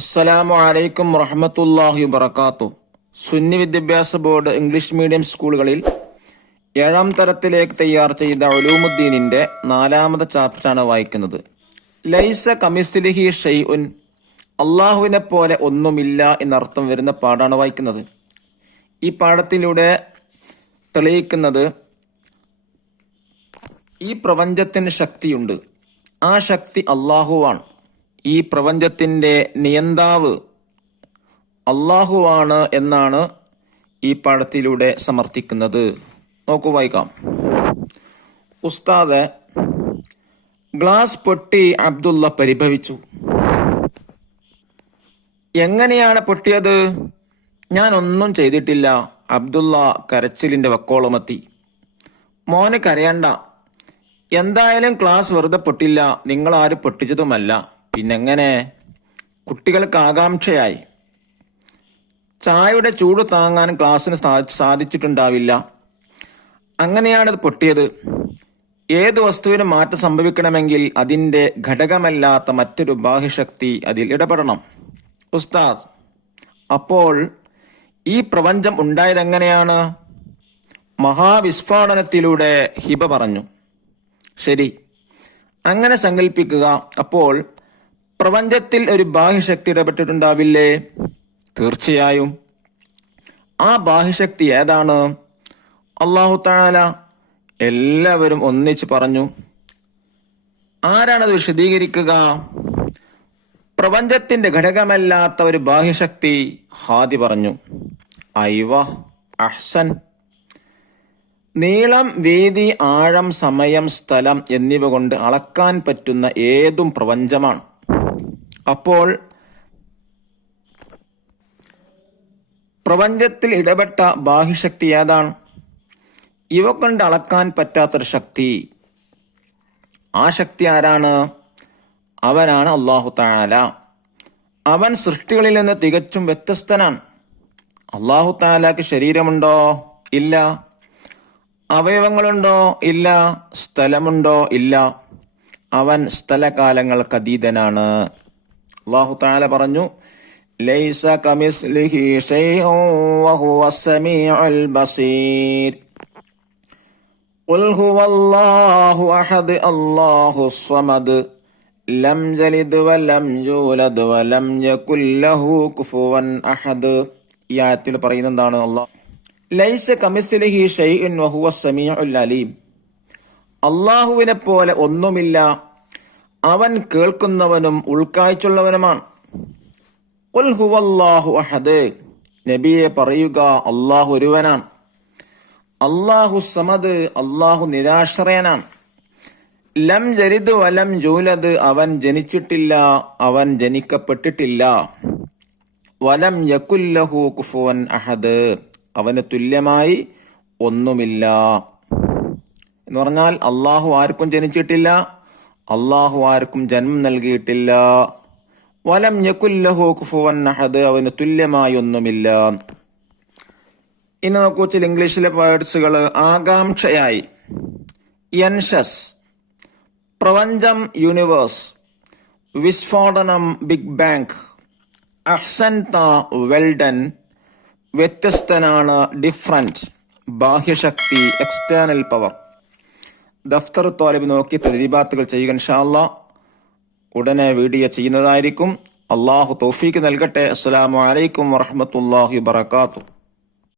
അസ്സലാമു അലൈക്കും വറഹ്മത്തുള്ളാഹി വബറകാതുഹു. സുന്നി വിദ്യാഭ്യാസ ബോർഡ് ഇംഗ്ലീഷ് മീഡിയം സ്കൂളുകളിൽ 7ാം തരത്തിലേക്ക് തയ്യാർ ചെയ്ത ഉലൂമുദ്ദീനിന്റെ 4ാമത്തെ ചാപ്റ്ററാണ് വായിക്കുന്നത്. ലൈസ കമിസ്ലിഹി ഷൈഉൻ, അള്ളാഹുവിനെ പോലെ ഒന്നുമില്ല എന്നർത്ഥം വരുന്ന പാഠാണ് വായിക്കുന്നത്. ഈ പാഠത്തിലൂടെ തെളിയിക്കുന്നത് ഈ പ്രപഞ്ചത്തിന് ശക്തിയുണ്ട്, ആ ശക്തി അള്ളാഹുവാണ്. ഈ പ്രപഞ്ചത്തിന്റെ നിയന്താവ് അള്ളാഹുവാണ് എന്നാണ് ഈ പാഠത്തിലൂടെ സമർത്ഥിക്കുന്നത്. നോക്കൂ, വായിക്കാം. ഉസ്താദ്, ഗ്ലാസ് പൊട്ടി അബ്ദുള്ള പരിഭവിച്ചു. എങ്ങനെയാണ് പൊട്ടിയത്? ഞാൻ ഒന്നും ചെയ്തിട്ടില്ല. അബ്ദുള്ള കരച്ചിലിന്റെ വക്കോളമെത്തി. മോന് കരയണ്ട, എന്തായാലും ക്ലാസ് വെറുതെ പൊട്ടില്ല, നിങ്ങൾ ആരും പൊട്ടിച്ചതുമല്ല. പിന്നെങ്ങനെ? കുട്ടികൾക്ക് ആകാംക്ഷയായി. ചായയുടെ ചൂട് താങ്ങാൻ ക്ലാസ്സിന് സാധിച്ചിട്ടുണ്ടാവില്ല, അങ്ങനെയാണത് പൊട്ടിയത്. ഏതു വസ്തുവിന് മാറ്റം സംഭവിക്കണമെങ്കിൽ അതിന്റെ ഘടകമല്ലാത്ത മറ്റൊരു ബാഹ്യശക്തി അതിൽ ഇടപെടണം. ഉസ്താദ്, അപ്പോൾ ഈ പ്രപഞ്ചം ഉണ്ടായതെങ്ങനെയാണ്? മഹാവിസ്ഫോടനത്തിലൂടെ. ഹിബ പറഞ്ഞു. ശരി, അങ്ങനെ സങ്കല്പിക്കുക. അപ്പോൾ പ്രപഞ്ചത്തിൽ ഒരു ബാഹ്യശക്തി ഇടപെട്ടിട്ടുണ്ടാവില്ലേ? തീർച്ചയായും. ആ ബാഹ്യശക്തി ഏതാണ്? അല്ലാഹു തആല. എല്ലാവരും ഒന്നിച്ച് പറഞ്ഞു. ആരാണത് വിശദീകരിക്കുക? പ്രപഞ്ചത്തിന്റെ ഘടകമല്ലാത്ത ഒരു ബാഹ്യശക്തി. ഹാദി പറഞ്ഞു. ഐവ, അഹ്സൻ. നീളം, വീതി, ആഴം, സമയം, സ്ഥലം എന്നിവ കൊണ്ട് അളക്കാൻ പറ്റുന്ന ഏതും പ്രപഞ്ചമാണ്. അപ്പോൾ പ്രപഞ്ചത്തിൽ ഇടപെട്ട ബാഹ്യശക്തി ഏതാണ്? ഇവ കൊണ്ട് അളക്കാൻ പറ്റാത്തൊരു ശക്തി. ആ ശക്തി ആരാണ്? അവനാണ് അല്ലാഹു തആല. അവൻ സൃഷ്ടികളിൽ നിന്ന് തികച്ചും വ്യത്യസ്തനാണ്. അല്ലാഹു തആലക്ക് ശരീരമുണ്ടോ? ഇല്ല. അവയവങ്ങളുണ്ടോ? ഇല്ല. സ്ഥലമുണ്ടോ? ഇല്ല. അവൻ സ്ഥലകാലങ്ങൾക്ക് അതീതനാണ്. അല്ലാഹു തആല പറഞ്ഞു, ലൈസ കമിസ്ലിഹി ശൈഉൻ വഹുവസ് സമീഉൽ ബസീർ. ഖുൽ ഹുവല്ലാഹു അഹദ് അല്ലാഹുസ് സമദ് ലം യലിദ് വലം യൂലദ് വലം യകുൽ ലഹു കുഫുവൻ അഹദ്. ഈ ആയത്തിൽ പറയുന്നത് എന്താണ്? ലൈസ കമിസ്ലിഹി ശൈഉൻ വഹുവസ് സമീഉൽ അലീം. അള്ളാഹുവിനെ പോലെ ഒന്നുമില്ല, അവൻ കേൾക്കുന്നവനും ഉൾക്കാഴ്ചയുള്ളവനുമാണ്. ഖുൽ ഹുവല്ലാഹു അഹദ്. നബിയെ പറയുക, അള്ളാഹു ഒരുവനാണ്. അല്ലാഹു സമദ്, അള്ളാഹു നിരാശ്രയനാണ്. ലം യലിദ് വലം യൂലദ്, അവൻ ജനിച്ചിട്ടില്ല, അവൻ ജനിക്കപ്പെട്ടിട്ടില്ല. വലം യകുൽ ലഹു കുഫുവൻ അഹദ്, അവന് തുല്യമായി ഒന്നുമില്ല. എന്ന് പറഞ്ഞാൽ അള്ളാഹു ആർക്കും ജനിച്ചിട്ടില്ല, അള്ളാഹു ആർക്കും ജന്മം നൽകിയിട്ടില്ല. വലം യകുൽ ലഹു കുഫുവൻ അഹദ്, അവന് തുല്യമായി ഒന്നുമില്ല. ഇനി നോക്കൂ ചില ഇംഗ്ലീഷിലെ വേർഡ്സുകൾ. ആകാംക്ഷയായി, യൻഷസ്, പ്രപഞ്ചം, യൂണിവേഴ്സ്. വിസ്ഫോടനം, ബിഗ് ബാങ്. അഹ്സൻത, വെൽഡൻ. വ്യത്യസ്തനാണ്, ഡിഫറൻറ്റ്. ബാഹ്യശക്തി, എക്സ്റ്റേണൽ പവർ. ദഫ്തർ ത്വാലിബ് നോക്കി തദ്രീബാത്തുകൾ ചെയ്യുക. ഇൻഷാ അല്ലാഹ് ഉടനെ വീഡിയോ ചെയ്യുന്നതായിരിക്കും. അള്ളാഹു തൗഫീക്ക് നൽകട്ടെ. അസ്സലാമു അലൈക്കും വറഹ്മത്തുള്ളാഹി വബറകാതുഹു.